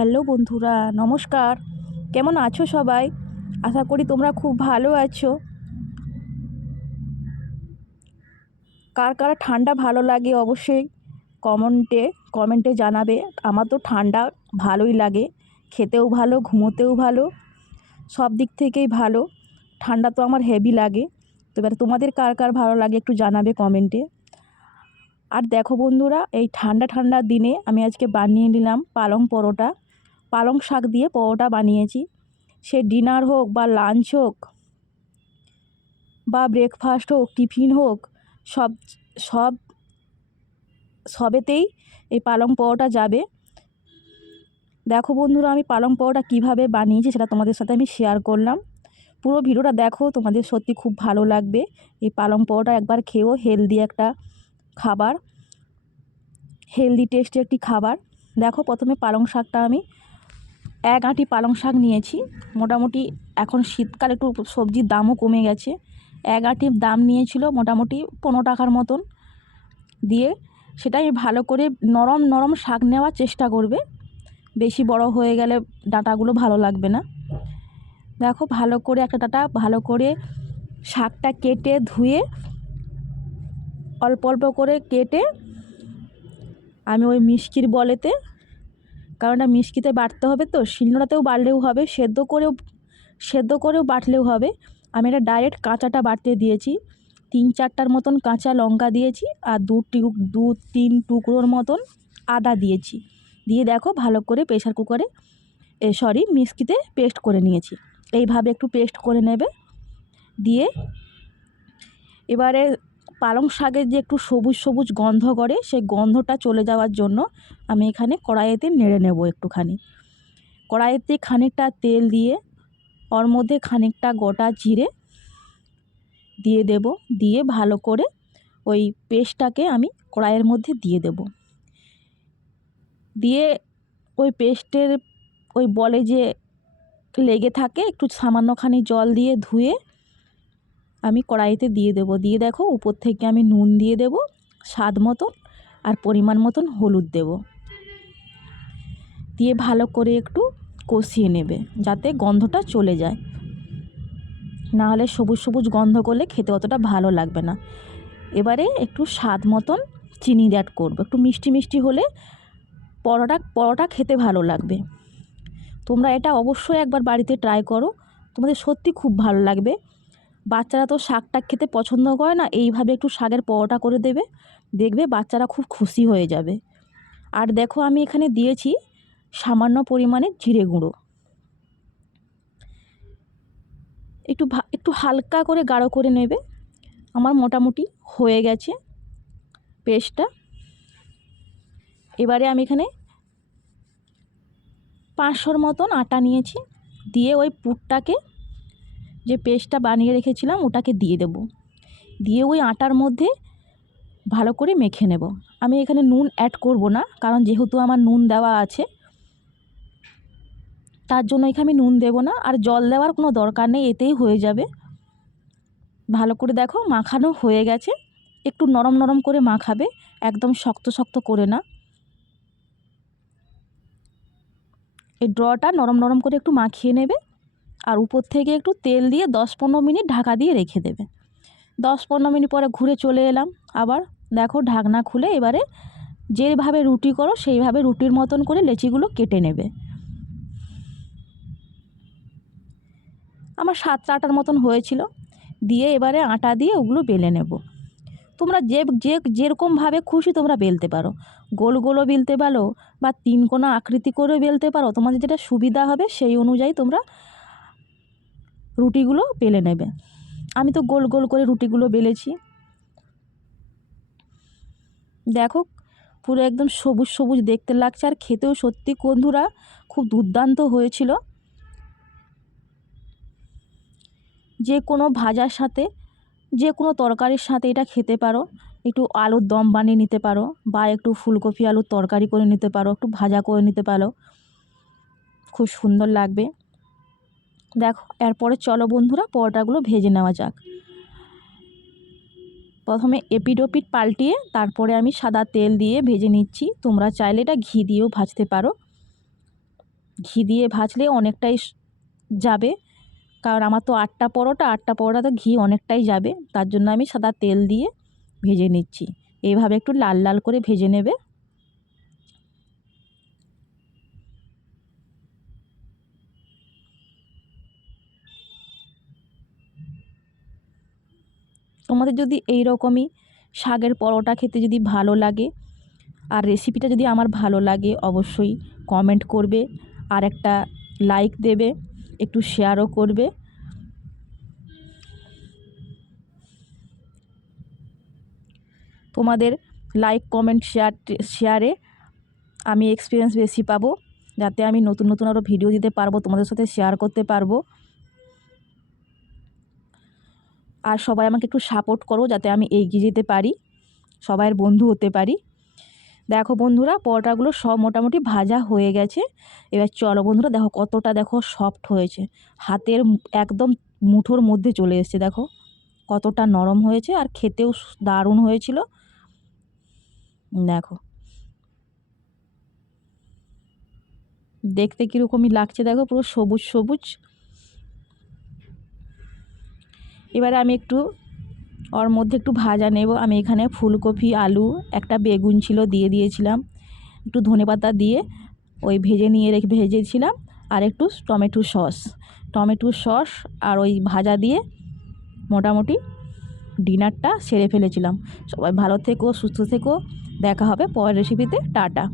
Hello বন্ধুরা, নমস্কার। কেমন আছো সবাই? আশা করি তোমরা খুব ভালো আছো। কার কার ঠান্ডা ভালো লাগে অবশ্যই কমেন্টে জানাবে। আমার তো ঠান্ডা ভালোই লাগে, খেতেও ভালো, ঘুমোতেও ভালো, সব দিক থেকেই ভালো। ঠান্ডা তো আমার হেভি লাগে। তো এবার তোমাদের কার কার ভালো লাগে একটু জানাবে কমেন্টে। আর দেখো বন্ধুরা, এই ঠান্ডা ঠান্ডার দিনে আমি আজকে বানিয়ে নিলাম পালং পরোটা। পালং শাক দিয়ে পরোটা বানিয়েছি। সে ডিনার হোক বা লাঞ্চ হোক বা ব্রেকফাস্ট হোক, টিফিন হোক, সব সব সবেতেই এই পালং পরোটা যাবে। দেখো বন্ধুরা, আমি পালং পরোটা কীভাবে বানিয়েছি সেটা তোমাদের সাথে আমি শেয়ার করলাম। পুরো ভিডিওটা দেখো, তোমাদের সত্যি খুব ভালো লাগবে। এই পালং পরোটা একবার খেয়েও, হেলদি একটা খাবার, হেলদি টেস্টি একটি খাবার। দেখো, প্রথমে পালং শাকটা আমি এক আঁটি পালং শাক নিয়েছি। মোটামুটি এখন শীতকাল, একটু সবজির দামও কমে গেছে। এক আঁটির দাম নিয়েছিল মোটামুটি 15 টাকার মতন। দিয়ে সেটা আমি ভালো করে নরম নরম শাক নেওয়ার চেষ্টা করবে, বেশি বড় হয়ে গেলে ডাঁটাগুলো ভালো লাগবে না। দেখো, ভালো করে একটা ডাঁটা ভালো করে শাকটা কেটে ধুয়ে অল্প অল্প করে কেটে আমি ওই মিষ্টির বলেতে, কারণ এটা মিষ্টিতে বাটতে হবে, তো শিলনোড়াতেও বাটলেও হবে, সেদ্ধ করেও বাটলেও হবে। আমি এটা ডাইরেক্ট কাঁচাটা বাটতে দিয়েছি। 3-4টার মতন কাঁচা লঙ্কা দিয়েছি আর দু তিন টুকরোর মতন আদা দিয়েছি। দিয়ে দেখো, ভালো করে প্রেশার কুকারে মিক্সিতে পেস্ট করে নিয়েছি। এইভাবে একটু পেস্ট করে নেবে। দিয়ে এবারে পালং শাকের যে একটু সবুজ সবুজ গন্ধ করে, সেই গন্ধটা চলে যাওয়ার জন্য আমি এখানে কড়াইতে নেড়ে নেব একটুখানি। কড়াইতে খানিকটা তেল দিয়ে ওর মধ্যে খানিকটা গোটা জিরে দিয়ে দেব। দিয়ে ভালো করে ওই পেস্টটাকে আমি কড়াইয়ের মধ্যে দিয়ে দেব। দিয়ে ওই পেস্টের ওই বলে যে লেগে থাকে, একটু সামান্যখানি জল দিয়ে ধুয়ে আমি কড়াইতে দিয়ে দেব। দিয়ে দেখো, উপর থেকে আমি নুন দিয়ে দেব স্বাদ মতন, আর পরিমাণ মতন হলুদ দেব। দিয়ে ভালো করে একটু কষিয়ে নেবে যাতে গন্ধটা চলে যায়, নাহলে সবুজ সবুজ গন্ধ করলে খেতে অতটা ভালো লাগবে না। এবারে একটু স্বাদ মতন চিনি অ্যাড করব। একটু মিষ্টি মিষ্টি হলে পরোটা খেতে ভালো লাগবে। তোমরা এটা অবশ্যই একবার বাড়িতে ট্রাই করো, তোমাদের সত্যি খুব ভালো লাগবে। বাচ্চারা তো শাকটা খেতে পছন্দ করে না, এইভাবে একটু শাকের পরোটা করে দেবে, দেখবে বাচ্চারা খুব খুশি হয়ে যাবে। আর দেখো, আমি এখানে দিয়েছি সামান্য পরিমাণে জিরে গুঁড়ো। একটু হালকা করে গাঢ় করে নেবে। আমার মোটামুটি হয়ে গেছে পেস্টটা। এবারে আমি এখানে 500 মতন আটা নিয়েছি। দিয়ে ওই পুরটাকে, যে পেস্টটা বানিয়ে রেখেছিলাম, ওটাকে দিয়ে দেব। দিয়ে ওই আটার মধ্যে ভালো করে মেখে নেব। আমি এখানে নুন অ্যাড করব না, কারণ যেহেতু আমার নুন দেওয়া আছে, তার জন্য এখানে আমি নুন দেব না। আর জল দেওয়ার কোনো দরকার নেই, এতেই হয়ে যাবে। ভালো করে দেখো, মাখানো হয়ে গেছে। একটু নরম নরম করে মাখাবে, একদম শক্ত শক্ত করে না। এই ড্রটা নরম নরম করে একটু মাখিয়ে নেবে, আর উপর থেকে একটু তেল দিয়ে 10-15 মিনিট ঢাকা দিয়ে রেখে দেবে। 10-15 মিনিট পরে ঘুরে চলে এলাম আবার। দেখো, ঢাকনা খুলে এবারে যেভাবে রুটি করো সেইভাবে রুটির মতন করে লেচিগুলো কেটে নেবে। আমার 7-8টার মতন হয়েছিল। দিয়ে এবারে আটা দিয়ে ওগুলো বেলে নেব। তোমরা যেরকমভাবে খুশি তোমরা বেলতে পারো, গোল গোলও বেলতে পারো বা 3 কোনা আকৃতি করেও বেলতে পারো। তোমাদের যেটা সুবিধা হবে সেই অনুযায়ী তোমরা রুটিগুলো বেলে নেবে। আমি তো গোল গোল করে রুটিগুলো বেলেছি। দেখো, পুরো একদম সবুজ সবুজ দেখতে লাগছে, আর খেতেও সত্যি বন্ধুরা খুব দুর্দান্ত হয়েছিল। যে কোনো ভাজার সাথে, যে কোনো তরকারির সাথে এটা খেতে পারো। একটু আলুর দম বানিয়ে নিতে পারো, বা একটু ফুলকপি আলুর তরকারি করে নিতে পারো, একটু ভাজা করে নিতে পারো, খুব সুন্দর লাগবে। দেখো, এরপরে চলো বন্ধুরা, পরোটাগুলো ভেজে নেওয়া যাক। প্রথমে এপিট ওপিট পাল্টিয়ে তারপরে আমি সাদা তেল দিয়ে ভেজে নিচ্ছি। তোমরা চাইলে এটা ঘি দিয়েও ভাজতে পারো। ঘি দিয়ে ভাজলে অনেকটাই যাবে, কারণ আমার তো 8টা পরোটা তো ঘি অনেকটাই যাবে, তার জন্য আমি সাদা তেল দিয়ে ভেজে নিচ্ছি। এইভাবে একটু লাল লাল করে ভেজে নেবে। তোমাদের যদি এই রকমই শাকের পরোটা খেতে যদি ভালো লাগে আর রেসিপিটা যদি আমার ভালো লাগে, অবশ্যই কমেন্ট করবে আর একটা লাইক দেবে, একটু শেয়ারও করবে। তোমাদের লাইক কমেন্ট শেয়ারে আমি এক্সপিরিয়েন্স বেশি পাবো, যাতে আমি নতুন নতুন আরও ভিডিও দিতে পারবো, তোমাদের সাথে শেয়ার করতে পারবো। আর সবাই আমাকে একটু সাপোর্ট করো, যাতে আমি এগিয়ে যেতে পারি, সবাইয়ের বন্ধু হতে পারি। দেখো বন্ধুরা, পরোটাগুলো সব মোটামুটি ভাজা হয়ে গেছে। এবার চলো বন্ধুরা, দেখো কতটা দেখো সফট হয়েছে, হাতের একদম মুঠোর মধ্যে চলে এসেছে। দেখো কতটা নরম হয়েছে, আর খেতেও দারুণ হয়েছিল। দেখো দেখতে কীরকমই লাগছে, দেখো পুরো সবুজ সবুজ। এবারে আমি একটু ওর মধ্যে একটু ভাজা নেব। আমি এখানে ফুলকপি, আলু, একটা বেগুন ছিল দিয়ে দিয়েছিলাম, একটু ধনেপাতা দিয়ে ওই ভেজেছিলাম, আর একটু টমেটো সস আর ওই ভাজা দিয়ে মোটামুটি ডিনারটা সেরে ফেলেছিলাম। সবাই ভালো থেকো, সুস্থ থেকো, দেখা হবে পরের রেসিপিতে। টাটা।